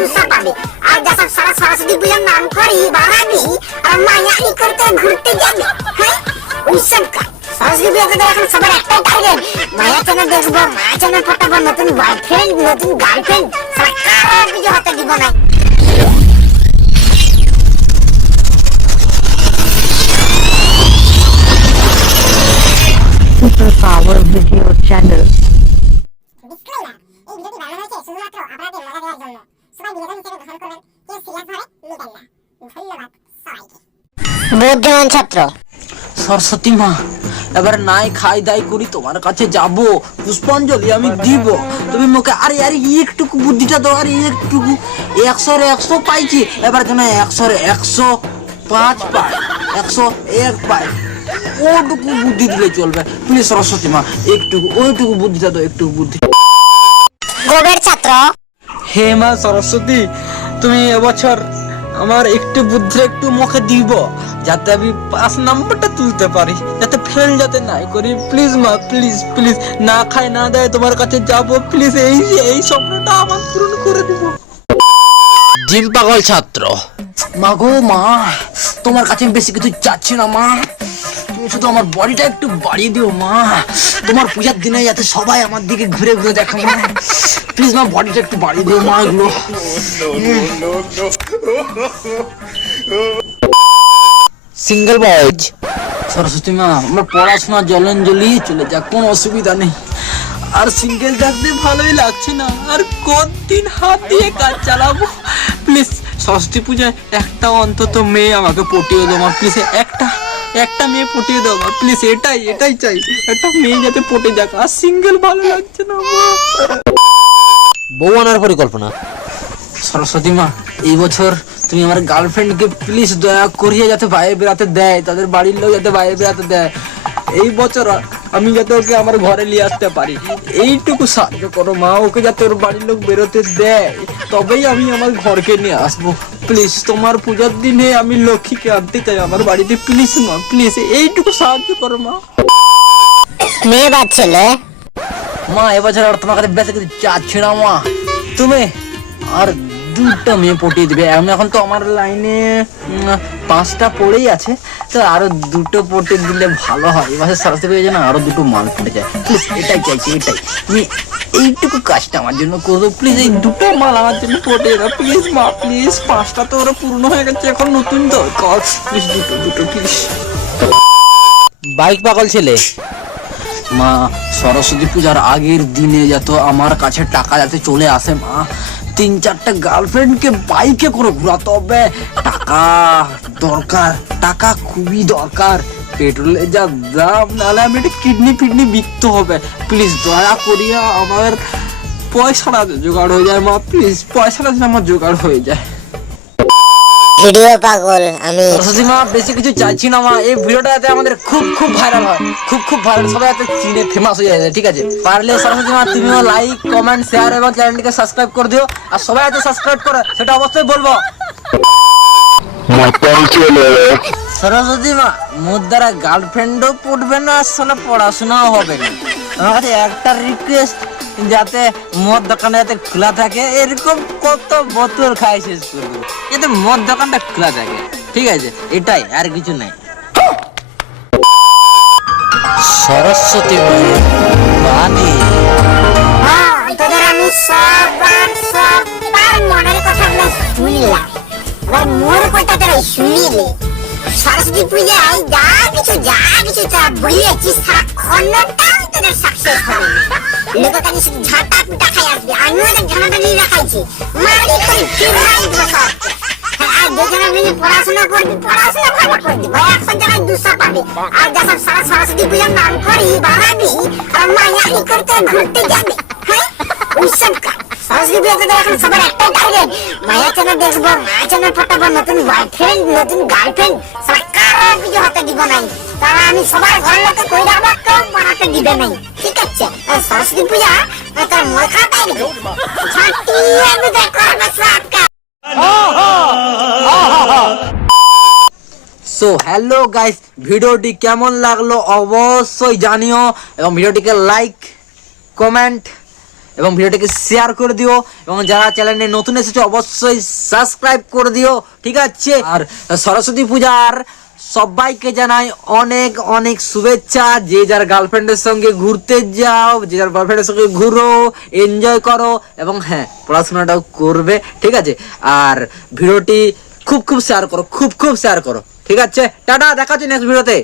दूसरा पाबे আর যা সব সারা সরস্বতী পূজার নাম করি বাড়াবি আর মায়ানি করতে ঘুরতে যাবে হ্যাঁ ওইসব কাজ সরস্বতী পূজাতে তো এখন সবার একটাই টার্গেট মায়া চ্যানেল দেখবো মায়া চ্যানেল পটাবো নতুন বয়ফ্রেন্ড নতুন গার্লফ্রেন্ড সারা কারো কিছু হতে দিব না Super Power Video Channel. Disclaimer এই ভিডিওটি বানানো হয়েছে শুধুমাত্র আপনাদের মজা দেওয়ার জন্য সবাই বিনোদন হিসেবে গ্রহণ করবেন কেউ সিরিয়াস ভাবে নেবেন না ধন্যবাদ সবাইকে বুদ্ধিমান ছাত্র সরস্বতী মা এবার নাই খাই দাই করি তোমার কাছে যাব পুষ্পাঞ্জলি আমি দিব তুমি মুখে আরে আরে একটুকু বুদ্ধিটা দাও আরে একটুকু 100 এর 100 পাইছি এবার যেন 100 এর 105 পাই 101 পাই ওটুকু বুদ্ধি দিলে চলবে প্লিজ সরস্বতী মা একটুকু ওইটুকু বুদ্ধিটা দাও একটুকু বুদ্ধি গোবের ছাত্র হে মা সরস্বতী তুমি এবছর আমার একটু বুদ্ধি একটু মুখে দিব যাতে আমি 5 নাম্বারটা তুলতে পারি যাতে ফেল যাতে নাই করি প্লিজ মা প্লিজ প্লিজ না খাই না দেয় তোমার কাছে যাব প্লিজ এই স্বপ্নটা আমার পূরণ করে দিব জিম পাগল ছাত্র মা গো মা তোমার কাছে বেশি কিছু চাচ্ছি না মা তুমি শুধু আমার বডিটা একটু বাড়িয়ে দিও মা তোমার পূজার দিনে যাতে সবাই আমার দিকে ঘুরে ঘুরে দেখে মা প্লিজ মা বডিটা একটু বাড়িয়ে দিও মা এগুলো সিঙ্গেল বয়েজ সরস্বতী মা আমরা পড়াশোনা জলঞ্জলি চলে যাক কোনো অসুবিধা নেই আর সিঙ্গেল থাকতে ভালোই লাগছে না আর কতদিন হাত দিয়ে কাজ চালাবো প্লিজ সরস্বতী পূজায় একটা অন্তত মেয়ে আমাকে পটিয়ে দাও মা প্লিজ একটা মেয়ে পটিয়ে দাও মা প্লিজ এটাই চাই একটা মেয়ে যাতে পটে যাক আর সিঙ্গেল ভালো লাগছে না মা বউ আনার পরিকল্পনা সরস্বতী মা এই বছর তুমি আমার গার্লফ্রেন্ডকে প্লিজ দয়া করিয়ে যাতে বাইরে বেড়াতে দেয় তাদের বাড়ির লোক যাতে বাইরে বেড়াতে দেয় এই বছর আমি যাতে ওকে আমার ঘরে নিয়ে আসতে পারি এইটুকু সাহায্য করো মা ওকে যাতে ওর বাড়ির লোক বেরোতে দেয় তবেই আমি আমার ঘরকে নিয়ে আসবো প্লিজ তোমার পূজার দিনে আমি লক্ষ্মীকে আনতে চাই আমার বাড়িতে প্লিজ মা প্লিজ এইটুকু সাহায্য করো মা মেয়ে বা ছেলে মা এবছর আর তোমার কাছে বেশি কিছু চাচ্ছি না মা তুমি আর দুটো মেয়ে পটিয়ে দিবে এখন তো আমার লাইনে 5টা পড়েই আছে তো আরো দুটো পটে দিলে ভালো হয় এবার সরস্বতী পুজোর জন্য আরো দুটো মাল পড়ে যায় প্লিজ এটাই চাইছি এটাই তুমি এইটুকু কাজটা আমার জন্য করো প্লিজ এই দুটো মাল আমার জন্য পটে দাও প্লিজ মা প্লিজ 5টা তো ওরা পূর্ণ হয়ে গেছে এখন নতুন দরকার প্লিজ দুটো প্লিজ বাইক পাগল ছেলে মা সরস্বতী পূজার আগের দিনে যত আমার কাছে টাকা যাতে চলে আসে মা 3-4টা গার্লফ্রেন্ডকে বাইকে করে ঘোরাতে হবে টাকা দরকার টাকা খুবই দরকার পেট্রোলের যা দাম নাহলে আমি একটা কিডনি বিকতে হবে প্লিজ দয়া করিয়া আমার পয়সাটা জোগাড় হয়ে যায় মা প্লিজ পয়সাটা আমার জোগাড় হয়ে যায় ভিডিও পাগল আমি সরস্বতী মা বেশি কিছু চাইছি না মা এই ভিডিওটা যাতে আমাদের খুব ভাইরাল হয় খুব ভাইরাল সবাই যাতে চিনে ফেমাস হয়ে যায় ঠিক আছে পারলে সরস্বতী মা তুমিও লাইক কমেন্ট শেয়ার এবং চ্যানেলটিকে সাবস্ক্রাইব করে দিও আর সবাই যাতে সাবস্ক্রাইব করে সেটা অবশ্যই বলবো সরস্বতী মা মোর দ্বারা গার্লফ্রেন্ডও পড়বে না আসলে পড়াশোনাও হবে না আমার কাছে একটা রিকোয়েস্ট যাতে মদ দোকানটা যাতে খোলা থাকে এরকম কত বোতল খাই শেষ করবো যাতে মদ দোকানটা খোলা থাকে ঠিক আছে এটাই আর কিছু নাই সরস্বতী বাণী তোদের আমি সবার মনের কথাগুলো শুনলাম এবার মোর কথা তোরা শুনিলে সরস্বতী পূজায় যা কিছু তোরা বলিয়েছিস সারাক্ষণটাও তোদের সাকসেস হবে লোকের কাছে শুধু ঝাঁটা পিটা খাই আসবে আমিও ওদের ঝাঁটা নিয়ে রাখাইছি মারি করে ফিরাই বছর আর যেখানে আপনি পড়াশোনা করবি পড়াশোনা ভালো করবি ভাই 100 জায়গায় 200 পাবি আর যা সব সারা সরস্বতী পূজার নাম করি বাড়াবি আর মায়ানি করতে ঘুরতে যাবে হ্যাঁ ওইসব কাজ সরস্বতী পূজাতে তো এখন সবার একটাই টার্গেট মায়া চ্যানেল দেখবো মায়া চ্যানেল পটাবো নতুন বয়ফ্রেন্ড নতুন গার্লফ্রেন্ড সারা কারো কিছু হতে দিব নাই তারা আমি সবার ঘর লোকে কই রাখবো কেউ বানাতে দিবে নাই ঠিক আছে সরস্বতী পূজা তার মোর খাতায় দিবে ছাটি আমি করবো সব কাজ সো হ্যালো গাইস ভিডিওটি কেমন লাগলো অবশ্যই জানিও এবং ভিডিওটিকে লাইক কমেন্ট এবং ভিডিওটিকে শেয়ার করে দিও, এবং যারা চ্যানেলে নতুন এসেছে অবশ্যই সাবস্ক্রাইব করে দিও, ঠিক আছে? আর সরস্বতী পূজার সবাইকে জানাই অনেক অনেক শুভেচ্ছা। যে যার গার্লফ্রেন্ডের সঙ্গে ঘুরতে যাও, যে যার গার্লফ্রেন্ডের সঙ্গে ঘুরো, এনজয় করো, এবং হ্যাঁ পড়াশোনাটাও করবে, ঠিক আছে? আর ভিডিওটি খুব খুব শেয়ার করো, খুব খুব শেয়ার করো, ঠিক আছে? টাটা, দেখা হচ্ছে নেক্সট ভিডিওতে।